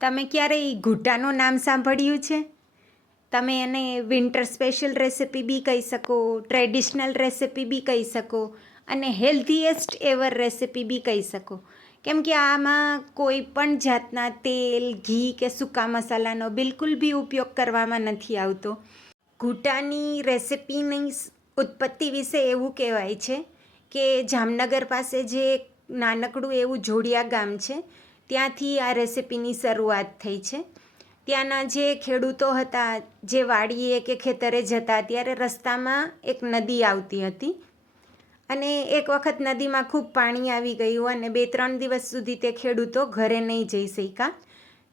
તમે ક્યારેય ઘૂંટાનું નામ સાંભળ્યું છે? તમે એને વિન્ટર સ્પેશિયલ રેસિપી બી કહી શકો, ટ્રેડિશનલ રેસિપી બી કહી શકો અને હેલ્ધીએસ્ટ એવર રેસિપી બી કહી શકો. કેમ કે આમાં કોઈ પણ જાતના તેલ, ઘી કે સૂકા મસાલાનો બિલકુલ બી ઉપયોગ કરવામાં નથી આવતો. ઘૂંટાની રેસિપીની ઉત્પત્તિ વિશે એવું કહેવાય છે કે જામનગર પાસે જે નાનકડું એવું જોડિયા ગામ છે ત્યાંથી આ રેસિપીની શરૂઆત થઈ છે. ત્યાંના જે ખેડૂતો હતા, જે વાડીએ કે ખેતરે જતા, ત્યારે રસ્તામાં એક નદી આવતી હતી. અને એક વખત નદીમાં ખૂબ પાણી આવી ગયું અને બે ત્રણ દિવસ સુધી તે ખેડૂતો ઘરે નહીં જઈ શક્યા.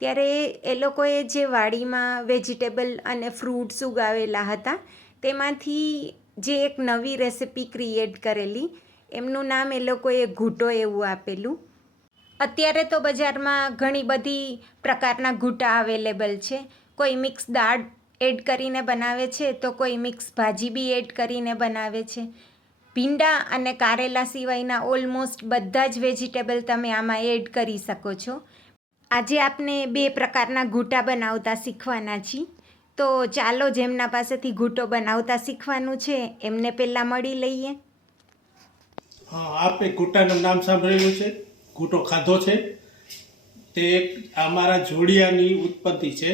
ત્યારે એ લોકોએ જે વાડીમાં વેજીટેબલ અને ફ્રૂટ્સ ઉગાવેલા હતા, તેમાંથી જે એક નવી રેસિપી ક્રિએટ કરેલી, એમનું નામ એ લોકોએ ઘૂંટો એવું આપેલું. અત્યારે તો બજારમાં ઘણી બધી પ્રકારના ઘૂંટા અવેલેબલ છે. કોઈ મિક્સ દાળ એડ કરીને બનાવે છે, તો કોઈ મિક્સ ભાજી બી એડ કરીને બનાવે છે. ભીંડા અને કારેલા સિવાયના ઓલમોસ્ટ બધા જ વેજીટેબલ તમે આમાં એડ કરી શકો છો. આજે આપને બે પ્રકારના ઘૂંટા બનાવતા શીખવાના છીએ તો ચાલો જેમના પાસેથી ઘૂંટો બનાવતા શીખવાનું છે, એમને પહેલાં મળી લઈએ. હા, આપે ઘૂંટાનું નામ સાંભળેલું છે. ઘૂંટો ખાધો છે. તે અમારા જોડિયાની ઉત્પત્તિ છે.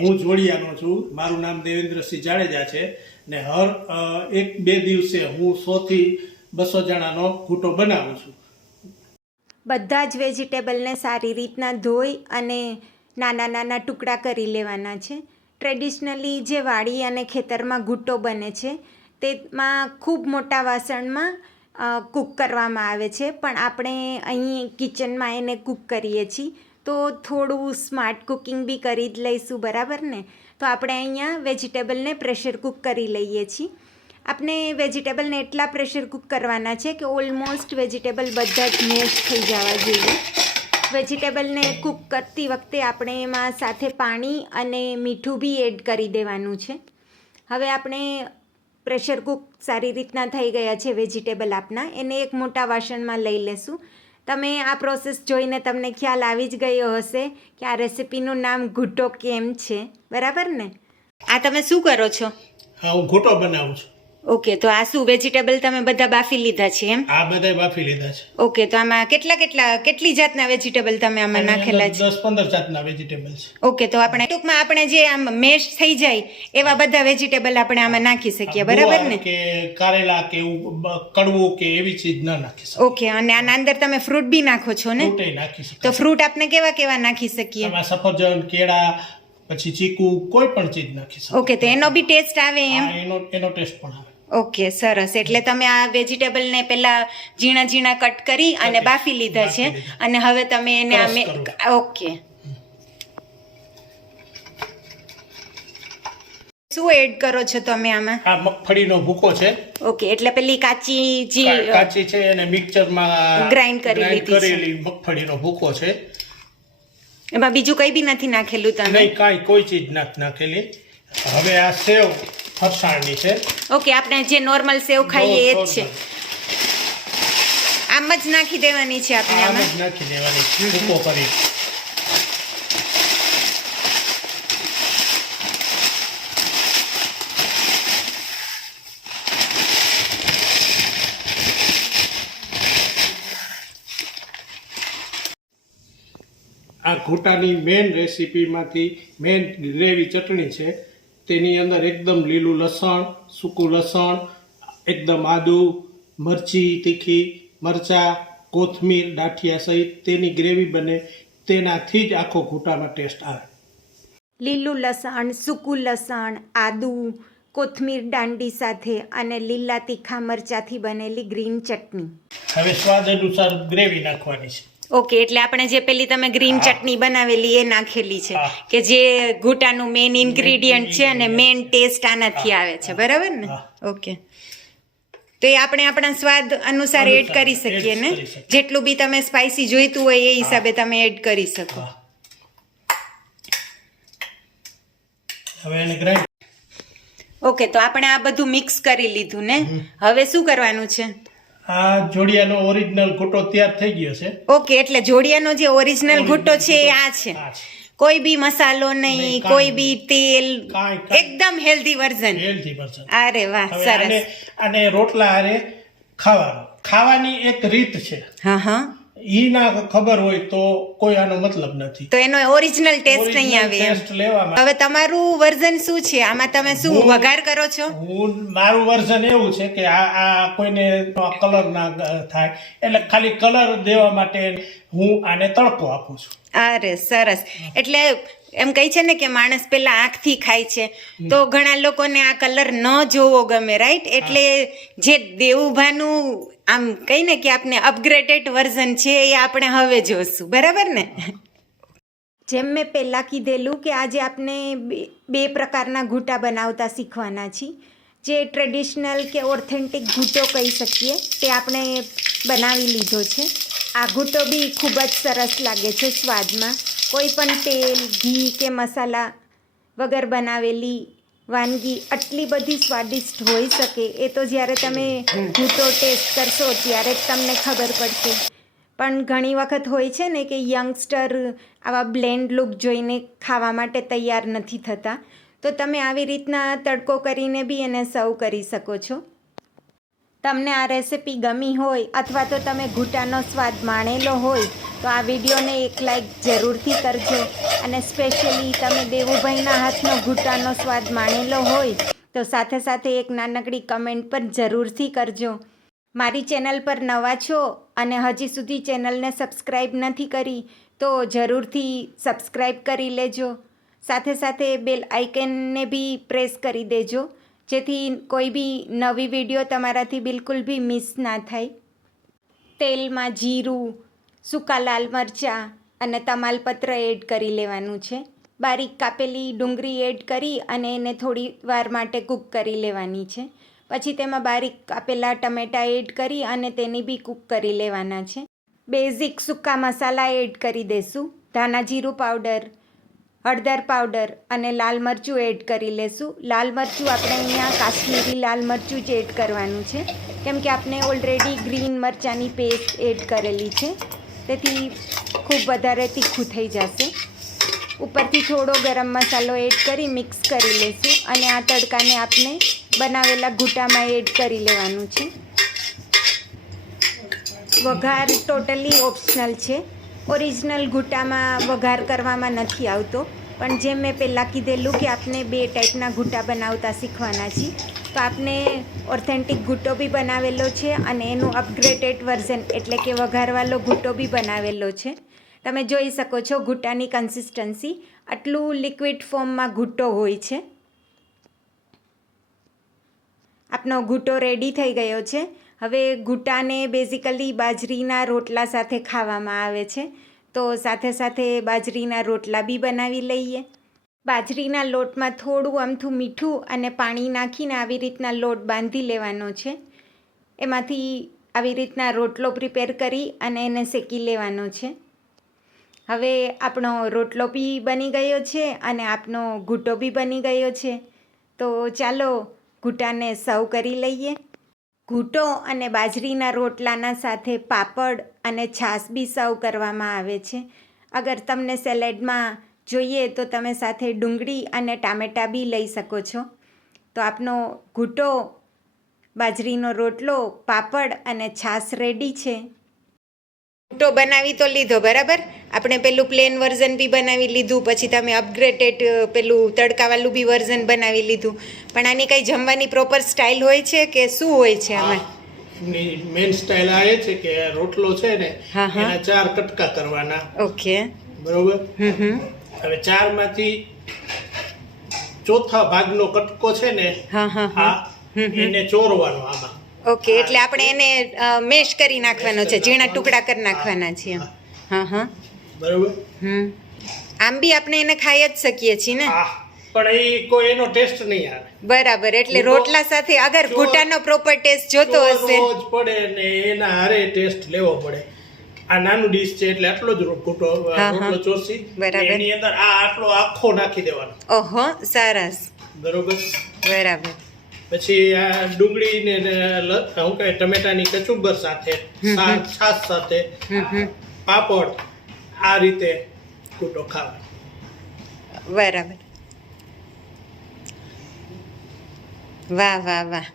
હું જોડિયાનો છું. મારું નામ દેવેન્દ્રસિંહ જાડેજા છે ને હર એક બે દિવસે હું સોથી બસો જણાનો ઘૂંટો બનાવું છું. બધા જ વેજીટેબલને સારી રીતના ધોઈ અને નાના નાના ટુકડા કરી લેવાના છે. ટ્રેડિશનલી જે વાડી અને ખેતરમાં ઘૂંટો બને છે, તેમાં ખૂબ મોટા વાસણમાં કૂક કરવામાં આવે છે. પણ આપણે અહીં કિચનમાં એને કૂક કરીએ છીએ. તો થોડું સ્માર્ટ કુકિંગ બી કરી જ લઈશું, બરાબર ને? તો આપણે અહીંયા વેજીટેબલને પ્રેશર કૂક કરી લઈએ છીએ. આપણે વેજીટેબલને એટલા પ્રેશર કૂક કરવાના છે કે ઓલમોસ્ટ વેજીટેબલ બધા જ મેશ થઈ જવા જોઈએ. વેજીટેબલને કૂક કરતી વખતે આપણે એમાં સાથે પાણી અને મીઠું બી એડ કરી દેવાનું છે. હવે આપણે પ્રેશર કૂક સારી રીતના થઈ ગયા છે વેજીટેબલ આપના. એને એક મોટા વાસણમાં લઈ લેશું. તમે આ પ્રોસેસ જોઈને તમને ખ્યાલ આવી જ ગયો હશે કે આ રેસિપીનું નામ ઘૂંટો કેમ છે. બરાબર ને? આ તમે શું કરો છો? હા, હું ઘૂંટો બનાવું છું. ઓકે તો આ શું વેજીટેબલ તમે બધા બાફી લીધા છે એમ? આ બધા બાફી લીધા છે. ઓકે તો આમાં કેટલા કેટલા કેટલી જાતના વેજીટેબલ તમે આમાં નાખેલા છે? 10 15 જાતના વેજીટેબલ છે. ઓકે તો આપણે ટૂંકમાં આપણે જે આમ મેશ થઈ જાય એવા બધા વેજીટેબલ આપણે આમાં નાખી શકીએ બરાબર ને? કે કારેલા કે કડવું કે એવી ચીજ ના નાખી શકો ઓકે અને આના અંદર તમે ફ્રૂટ બી નાખો છો ને? ફ્રૂટ નાખી શકો તો ફ્રૂટ આપણે કેવા કેવા નાખી શકીએ? આમાં સફરજન કેળા પછી ચીકુ કોઈ પણ ચીજ નાખી શકો ઓકે તો એનો બી ટેસ્ટ આવે એમ? એનો એનો ટેસ્ટ પણ આવે. ઓકે સરસ. એટલે તમે આ વેજીટેબલને પહેલા ઝીણા ઝીણા કટ કરી અને બાફી લીધા છે. અને હવે તમે એને અમે ઓકે. શું એડ કરો છો તમે આમાં? આ મગફળીનો ભૂકો છે. ઓકે એટલે પેલી કાચી જે કાચી છે અને મિક્સરમાં ગ્રાઇન્ડ કરી લીધી છે. કરેલી મગફળીનો ભૂકો છે. એમાં બીજું કંઈ બી નથી નાખેલું તમે? નહીં કાંઈ કોઈ ચીજ નથી નાખેલી. હવે આ સેવ ફરસાણની છે. ઓકે આપણે જે નોર્મલ સેવ ખાઈએ એ જ છે. આમ જ નાખી દેવાની છે આપણે આમ જ નાખી દેવાની ભૂકો કરી. આ ઘૂંટાની મેન રેસીપીમાંથી મેન ગ્રેવી ચટણી છે. તેની અંદર એકદમ લીલું લસણ સૂકું લસણ એકદમ આદુ મરચી તીખી મરચા કોથમીર ડાઠિયા સહિત તેની ગ્રેવી બને તેનાથી જ આખો ઘૂંટામાં ટેસ્ટ આવે. લીલું લસણ સૂકું લસણ આદુ કોથમીર દાંડી સાથે અને લીલા તીખા મરચાથી બનેલી ગ્રીન ચટણી. હવે સ્વાદ અનુસાર ગ્રેવી નાખવાની છે. ઓકે એટલે આપણે જે પેલી તમે ગ્રીન ચટણી બનાવેલી એ નાખેલી છે કે જે ઘૂંટાનું મેઇન ઇન્ગ્રેડિયન્ટ છે અને મેઇન ટેસ્ટ આનાથી આવે છે બરાબર ને? ઓકે. તો એ આપણે આપણા સ્વાદ અનુસાર એડ કરી શકીએ ને? જેટલું બી તમે સ્પાઇસી જોઈતું હોય એ હિસાબે તમે એડ કરી શકો. ઓકે તો આપણે આ બધું મિક્સ કરી લીધું ને? હવે શું કરવાનું છે? આ જોડિયાનો ઓરિજિનલ ઘૂંટો તૈયાર થઈ ગયો છે. ઓકે એટલે જોડિયાનો જે ઓરિજિનલ ઘૂંટો છે એ આ છે. આ છે. કોઈ બી મસાલો નહીં કોઈ બી તેલ. એકદમ હેલ્ધી વર્ઝન હેલ્ધી વર્ઝન અરે વાહ સરસ. આને રોટલા અરે ખાવાનું. ખાવાની એક રીત છે. હા હા. ઈ ના ખબર હોય તો કોઈ આનો મતલબ નથી. તો એનો ઓરિજિનલ ટેસ્ટ નહીં આવે ટેસ્ટ લેવામાં હવે તમારું વર્ઝન શું છે? આમાં તમે શું વઘાર કરો છો? હું મારું વર્ઝન એવું છે કે આ આ કોઈને કલર ના થાય. એટલે ખાલી કલર દેવા માટે હું આને તડકો આપું છું. અરે સરસ. એટલે એમ કહે છે ને કે માણસ પેલા આંખથી ખાય છે. તો ઘણા લોકોને આ કલર ન જોવો ગમે રાઈટ એટલે જે દેવુભાનું આમ કહી ને કે આપને અપગ્રેડેડ વર્ઝન છે એ આપણે હવે જોશું, બરાબર ને? જેમ મેં પહેલાં કીધેલું કે આજે આપણે બે પ્રકારના ઘૂંટા બનાવતા શીખવાના છીએ જે ટ્રેડિશનલ કે ઓથેન્ટિક ઘૂંટો કહી શકીએ, તે આપણે બનાવી લીધો છે. આ ઘૂંટો બી ખૂબ જ સરસ લાગે છે સ્વાદમાં. કોઈ પણ તેલ, ઘી કે મસાલા વગર બનાવેલી વાનગી આટલી બધી સ્વાદિષ્ટ હોઈ શકે. એ તો જ્યારે તમે ભૂતો ટેસ્ટ કરશો ત્યારે જ તમને ખબર પડશે. પણ ઘણી વખત હોય છે ને કે યંગસ્ટર આવા બ્લેન્ડ લુક જોઈને ખાવા માટે તૈયાર નથી થતા. તો તમે આવી રીતના તડકો કરીને બી એને સર્વ કરી શકો છો. તમને આ રેસિપી ગમી હોય અથવા તો તમે ઘૂંટાનો સ્વાદ માણેલો હોય, તો આ વિડીયોને એક લાઈક જરૂરથી કરજો. અને સ્પેશિયલી તમે દેવુભાઈના હાથનો ઘૂંટાનો સ્વાદ માણેલો હોય, તો સાથે સાથે એક નાનકડી કમેન્ટ પણ જરૂરથી કરજો. મારી ચેનલ પર નવા છો અને હજી સુધી ચેનલને સબસ્ક્રાઈબ નથી કરી, તો જરૂરથી સબસ્ક્રાઈબ કરી લેજો. સાથે સાથે બેલ આઇકનને બી પ્રેસ કરી દેજો. જેથી કોઈ બી નવી વીડિયો તમારાથી બિલકુલ બી મિસ ના થાય. તેલમાં જીરું, સૂકા લાલ મરચાં અને તમાલપત્ર એડ કરી લેવાનું છે. બારીક કાપેલી ડુંગળી એડ કરી અને એને થોડી વાર માટે કૂક કરી લેવાની છે. પછી તેમાં બારીક કાપેલા ટમેટાં એડ કરી અને તેની બી કૂક કરી લેવાના છે. બેઝિક સૂકા મસાલા એડ કરી દેશું. ધાણા જીરું પાવડર હળદર પાવડર અને લાલ મરચું એડ કરી લેશું. લાલ મરચું આપણે અહીંયા કાશ્મીરી લાલ મરચું જ એડ કરવાનું છે. કેમ કે આપણે ઓલરેડી ગ્રીન મરચાંની પેસ્ટ એડ કરેલી છે. તેથી ખૂબ વધારે તીખું થઈ જશે. ઉપરથી થોડો ગરમ મસાલો એડ કરી મિક્સ કરી લેશું અને આ તડકાને આપણે બનાવેલા ઘૂંટામાં એડ કરી લેવાનું છે. વઘાર ટોટલી ઓપ્શનલ છે. ઓરિજિનલ ઘૂંટામાં વઘાર કરવામાં નથી આવતો. પણ જેમ મેં પહેલાં કીધેલું કે આપને બે ટાઈપના ઘૂંટા બનાવતા શીખવાના છે તો આપને ઓથેન્ટિક ઘૂંટો બી બનાવેલો છે અને એનું અપગ્રેડેડ વર્ઝન એટલે કે વઘારવાલો ઘૂંટો બી બનાવેલો છે. તમે જોઈ શકો છો ઘૂંટાની કન્સિસ્ટન્સી આટલું લિક્વિડ ફોર્મમાં ઘૂંટો હોય છે. આપનો ઘૂંટો રેડી થઈ ગયો છે. હવે ઘૂંટાને બેઝિકલી બાજરીના રોટલા સાથે ખાવામાં આવે છે. તો સાથે સાથે બાજરીના રોટલા બી બનાવી લઈએ. બાજરીના લોટમાં થોડું અમથું મીઠું અને પાણી નાખીને આવી રીતના લોટ બાંધી લેવાનો છે. એમાંથી આવી રીતના રોટલો પ્રિપેર કરી અને એને શેકી લેવાનો છે. હવે આપણો રોટલો બી બની ગયો છે અને આપનો ઘૂંટો બી બની ગયો છે. તો ચાલો ઘૂંટાને સર્વ કરી લઈએ. ઘૂંટો અને બાજરીના રોટલાના સાથે પાપડ અને છાશ બી સર્વ કરવામાં આવે છે. અગર તમને સેલેડમાં જોઈએ તો તમે સાથે ડુંગળી અને ટામેટાં બી લઈ શકો છો. તો આપનો ઘૂંટો, બાજરીનો રોટલો, પાપડ અને છાશ રેડી છે. ઘૂંટો બનાવી તો લીધો, બરાબર? આપણે પેલું પ્લેન વર્ઝન બી બનાવી લીધું પછી તમે અપગ્રેડેડ પેલું તડકાવાળું બી વર્ઝન બનાવી લીધું. પણ આની કંઈ જમવાની પ્રોપર સ્ટાઇલ હોય છે કે શું હોય છે આમાં? મેન સ્ટાઇલ આ એ છે કે રોટલો છે ને. એના ચાર કટકા કરવાના. ઓકે. બરોબર? હવે ચાર હવે ચારમાંથી ચોથા ભાગનો કટકો છે ને હા હા હા. આ એને ચોરવાનો આમાં. ઓકે એટલે આપણે એને મેશ કરી નાખવાનો છે ઝીણા ટુકડા કરી નાખવાના છે. હા હા. બરોબર? હમ. આમ બી આપણે એને ખાઈ જ શકીએ છીએ ને? પણ એ કોઈ એનો ટેસ્ટ નહીં આવે. બરાબર એટલે રોટલા સાથે અગર ઘૂંટાનો પ્રોપર ટેસ્ટ જોતો હશે. રોજ પડે ને એના હારે ટેસ્ટ લેવો પડે. આ નાનું ડીશ છે એટલે આટલો જ રો- ઘૂંટો હા, હા. રોટલો ચોસી બરાબર. એની અંદર આ આટલો આખો નાખી દેવાનો. ઓહો સરસ. બરોબર? બરાબર. પછી આ ડુંગળી ને શું કહે ટમેટાની કચુંબર સાથે છાશ સાથે પાપડ આ રીતે કૂટો ખાવાય બરાબર. વાહ વાહ વાહ.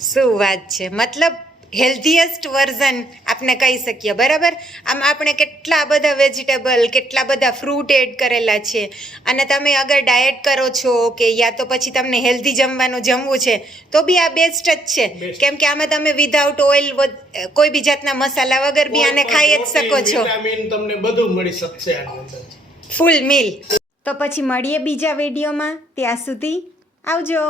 શું વાત છે. મતલબ હેલ્ધીએસ્ટ વર્ઝન આપણે કહી શકીએ બરાબર? આમ આપણે કેટલા બધા વેજીટેબલ કેટલા બધા ફ્રૂટ એડ કરેલા છે. અને તમે અગર ડાયટ કરો છો કે યા તો પછી તમને હેલ્ધી જમવાનું જમવું છે તો બી આ બેસ્ટ જ છે. કેમ કે આમાં તમે વિધાઉટ ઓઇલ કોઈ બી જાતના મસાલા વગર બી આને ખાઈ જ શકો છો. તમને બધું મળી શકશે ફૂલ મિલ તો પછી મળીએ બીજા વિડીયોમાં ત્યાં સુધી આવજો.